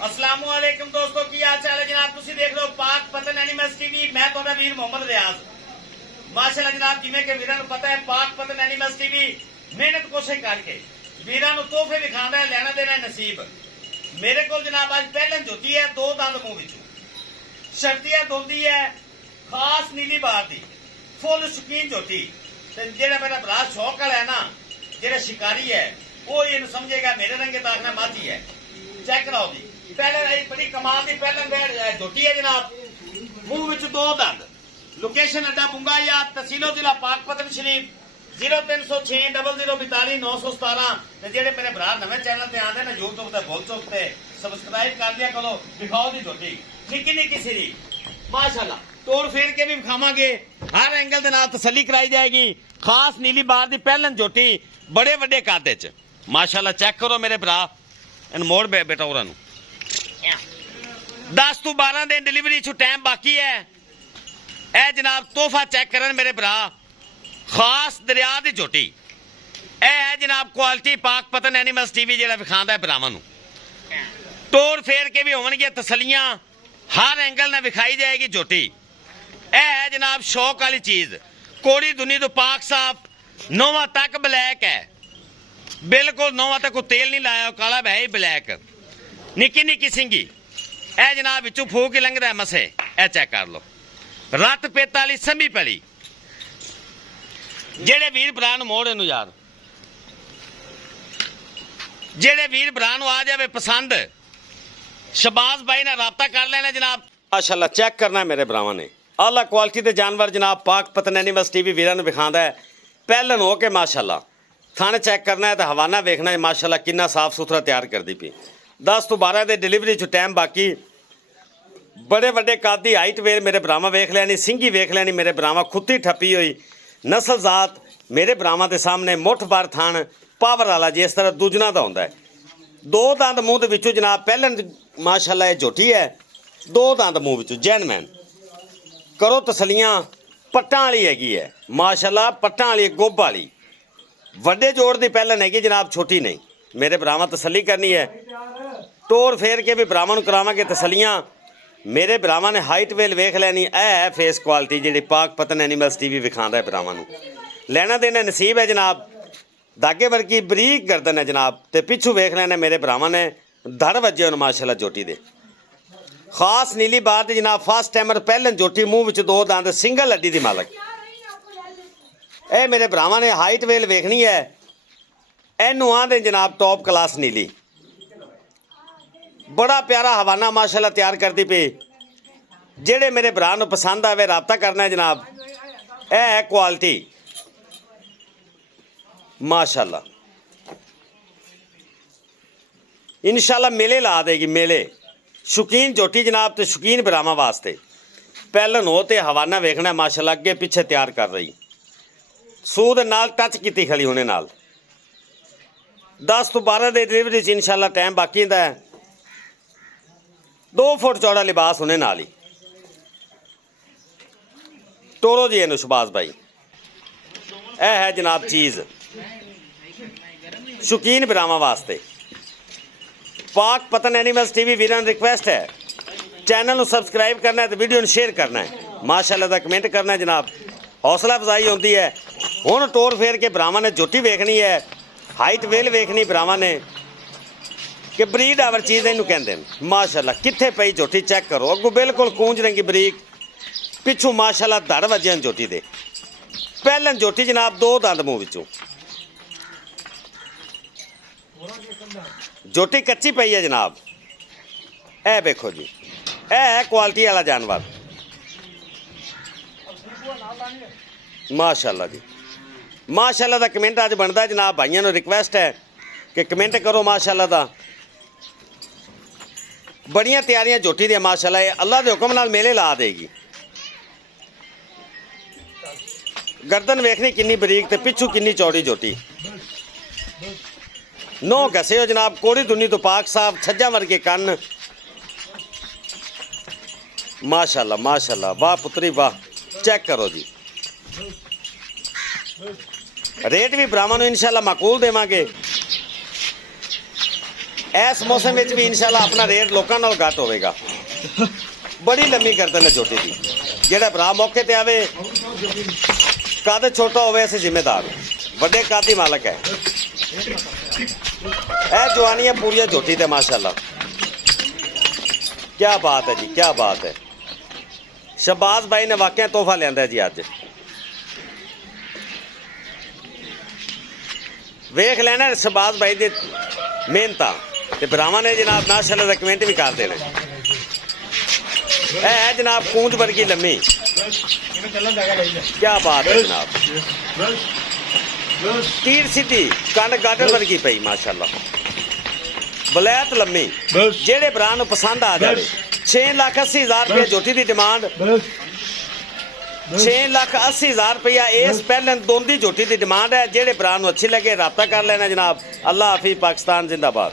अस्सलाम वालेकुम दोस्तों, की हाल चाल है जनाब। तुसी देख रहे हो पाक पतन एनिमल्स टीवी। मैं तुहाडा वीर मोहम्मद रियाज। माशाअल्लाह जनाब, जिवें कि वीरां नूं पता है पाक पतन एनिमल्स टीवी मेहनत कोशिश करके वीरां नूं तोहफे विखांदा है, लेना देना है नसीब। मेरे को जनाब अज पहलन जोती है, दो दंद मूंह विचों शर्तिया दोंदी है, खास नीली बार दी फुल शौकीन जोती। ते जेड़ा मेरा भरा शौक वाला है ना, जेड़ा शिकारी है वो ये समझेगा मेरे रंगे दाखना माती है। चेक कराओ जी, पहले बड़ी कमाल की पहले झोटी है जनाब, मुंह विच दो दंद। लोकेशन अड्डा बुंगा या तहसीलो जिला पाकपतन शरीफ 0306 00 42 917। जेडे मेरे भरा नवे चैनल ते आते ना यूट्यूब ते बोल चौक ते सबसक्राइब कर दिया करो। दिखाओ जी झोटी निक्की निक्की सिरी माशाल्लाह, तोड़ फेर के भी विखावांगे, हर एंगल दे नाल तसल्ली कराई जाएगी। खास नीली बार दी पहलन झोटी बड़े वड्डे कादे च माशाल्लाह। चेक करो मेरे भरा, इन मोड़ बेटा उरा नूं 10 ਤੋਂ 12 दिन डिलीवरी चु टाइम बाकी है। ए जनाब तोहफा चेक करन मेरे भरा, खास दरिया दी झोटी। ए है जनाब क्वालिटी पाक पतन एनिमल्स टीवी जेड़ा विखांदा है भरावां नूं। तोड़ फेर के भी होवणगे तसलियां, हर एंगल ने विखाई जाएगी झोटी। ए है जनाब शौक वाली चीज, कोड़ी दुनी तो पाक साफ, नोवा तक ब्लैक है, बिल्कुल नोवा तक कोई तेल नहीं लाया, काला है ही ब्लैक, निक्की निक्की सिंगी। ए जनाब विचों फूक ही लंघदा है मसे। ए चेक कर लो, रत पेत वाली संभी पली। जेड़े वीर भरा नूं मोड़ इनू यार, जेड़े वीर भरा नूं आ जावे पसंद, शबाज भाई ने राबता कर लेना जनाब। माशाल्लाह चेक करना मेरे भरावां ने, आला क्वालिटी के जानवर जनाब पाक पतन एनिमल्स टीवी वीरां नूं विखांदा है। पहलन हो के माशाल्लाह थाने चेक करना है तो हवाना वेखना है माशाल्लाह कितना साफ सुथरा तैयार करती पी। 10 ਤੋਂ 12 ਦੇ डिलीवरी चु टाइम बाकी। बड़े वड्डे कद दी हाइट वेर मेरे भरावां वेख लैनी, सिंगी वेख लैनी मेरे भरावां, खुत्ती ठप्पी हुई नस्ल जात मेरे भरावां के सामने मुठ भर थान पावर वाला जिस तरह दूजना का होंदा है। दो दंद मूँह दे विचों जनाब पहलन माशाल्लाह ये झोटी है, दो दंद मूँह विचों जैनमैन करो तसलियां। पट्टां वाली हैगी है माशाल्लाह, पट्टां वाली गोब वाली वड्डे जोड़ दी पहलन हैगी जनाब, छोटी नहीं। मेरे भरावां तसल्ली करनी है, तोड़ फेर के भी भरावां नूं करावांगे तसलियां। मेरे भरावां ने हाइट वेल वेख लैनी। ए है फेस क्वालिटी जिहड़ी पाक पतन एनिमल्स टीवी विखांदा है भरावां नूं। लेना देना नसीब है जनाब, धागे वर्गी बरीक गर्दन है जनाब, ते पिछू वेख लेना मेरे भरावां ने धड़ वजे होण माशाल्लाह झोटी दे। खास नीली बार दी जनाब फर्स्ट टाइमर पहलन झोटी, मूँह विच दो दंद, सिंगल हड्डी दी मालक। ए मेरे भरावां ने हाइट वेल वेखनी है, इनू आंदे जनाब टॉप क्लास नीली। बड़ा प्यारा हवाना माशाल्लाह तैयार करती पी। जेड़े मेरे भरा नूं पसंद आवे राबता करना है जनाब। ए है क्वालिटी माशाल्लाह, इंशाल्लाह मेले ला देगी मेले। शौकीन झोटी जनाब ते शौकीन भरावां वास्ते। पहलन हो तो हवाना वेखना माशाल्लाह, अगे पिछे तैयार कर रही, सूह दे नाल टच की खड़ी होने नाल। 10 ਤੋਂ 12 ਦੇ डिलीवरी इंशाल्लाह टाइम बाकी है। 2 फुट चौड़ा लिबास होने नाल ही। तोड़ो जी इनू शबाज भाई। यह है जनाब चीज़ शौकीन भरावां वास्ते। पाक पतन एनिमल्स टीवी वीरां रिक्वेस्ट है, चैनल को सबसक्राइब करना है तो वीडियो शेयर करना है, माशाल्लाह दा कमेंट करना है जनाब, हौसला अफजाई होती है। हुण तोड़ फेर के भरावां ने झोटी वेखनी है, हाइट वेल वेखनी भरावां ने कि बरीड आवर चीज़ इनू कहते हैं। माशाल्लाह कित्थे पई झोटी चेक करो, अगों बिल्कुल कूंज रंगी बरीक, पिछू माशाल्लाह धड़ वजे झोटी दे। पहलन झोटी जनाब दो दंद मूँह विचों, झोटी कच्ची पई है जनाब। ए देखो जी, ए है क्वालिटी वाला जानवर माशाल्लाह जी। माशाल्लाह दा कमेंट अज बनता जनाब, भाइयों को रिक्वेस्ट है कि कमेंट करो माशाल्लाह दा। बड़ियां तैयारियां झोटी दी माशाल्लाह, अल्लाह के हुक्म नाल मेले ला देगी। गर्दन वेखनी किन्नी बरीक ते पिछू किन्नी चौड़ी झोटी। नो घसे हो जनाब, कोड़ी दुनी तो पाक साफ, छज्जा वर्गे कन माशाल्लाह माशाल्लाह, वाह पुत्री वाह। चेक करो जी, रेट भी भरावां नूं इंशाल्लाह माकूल देवांगे। ਇਸ ਮੌਸਮ ਵਿੱਚ ਵੀ ਇਨਸ਼ਾਅੱਲਾ ਆਪਣਾ ਰੇਟ ਲੋਕਾਂ ਨਾਲ ਘੱਟ ਹੋਵੇਗਾ। ਬੜੀ ਲੰਮੀ ਗਰਦਨ ਹੈ ਝੋਟੀ ਦੀ। ਜਿਹੜਾ ਭਰਾ ਮੌਕੇ ਤੇ ਆਵੇ, ਕੱਦ ਛੋਟਾ ਹੋਵੇ ਅਸੀਂ ਜ਼ਿੰਮੇਦਾਰ, ਵੱਡੇ ਕੱਦ ਦੀ ਮਾਲਕ ਹੈ। ਇਹ ਜਵਾਨੀਆਂ ਪੂਰੀਆਂ ਝੋਟੀ ਤੇ ਮਾਸ਼ਾਅੱਲਾ। ਕੀ ਬਾਤ ਹੈ ਜੀ, ਕੀ ਬਾਤ ਹੈ। ਸ਼ਹਬਾਜ਼ ਭਾਈ ਨੇ ਵਾਕਿਆ ਤੋਹਫਾ ਲਿਆਂਦਾ ਜੀ ਅੱਜ। ਵੇਖ ਲੈਣਾ ਸ਼ਹਬਾਜ਼ ਭਾਈ ਦੀ ਮਿਹਨਤਾਂ ਤੇ ਭਰਾਵਾਂ ਨੇ ਜਨਾਬ ਮਾਸ਼ਾਅੱਲਾ ਦਾ ਕਮੈਂਟ ਵੀ ਕਰ ਦੇਣਾ। ਇਹ ਹੈ ਜਨਾਬ ਕੂੰਜ ਵਰਗੀ ਲੰਮੀ। ਕੀ ਬਾਤ ਹੈ ਜਨਾਬ। ਤੀਰ ਸਿੱਧੀ ਕੰਨ ਗਾਡਰ ਵਰਗੀ ਪਈ ਮਾਸ਼ਾਅੱਲਾ। ਬਲੈਤ ਲੰਮੀ। ਜਿਹੜੇ ਭਰਾ ਨੂੰ ਪਸੰਦ ਆ ਜਾਵੇ 6,80,000 ਰੁਪਏ ਝੋਟੀ ਦੀ ਡਿਮਾਂਡ। 6,80,000 ਰੁਪਇਆ ਇਸ ਪਹਿਲੇ ਦੋਂਦੀ ਝੋਟੀ ਦੀ ਡਿਮਾਂਡ ਹੈ। ਜਿਹੜੇ ਭਰਾ ਨੂੰ ਅੱਛੀ ਲੱਗੇ ਰਾਬਤਾ ਕਰ ਲੈਣਾ ਜਨਾਬ। ਅੱਲਾ ਹਾਫਿਜ਼, ਪਾਕਿਸਤਾਨ ਜ਼ਿੰਦਾਬਾਦ।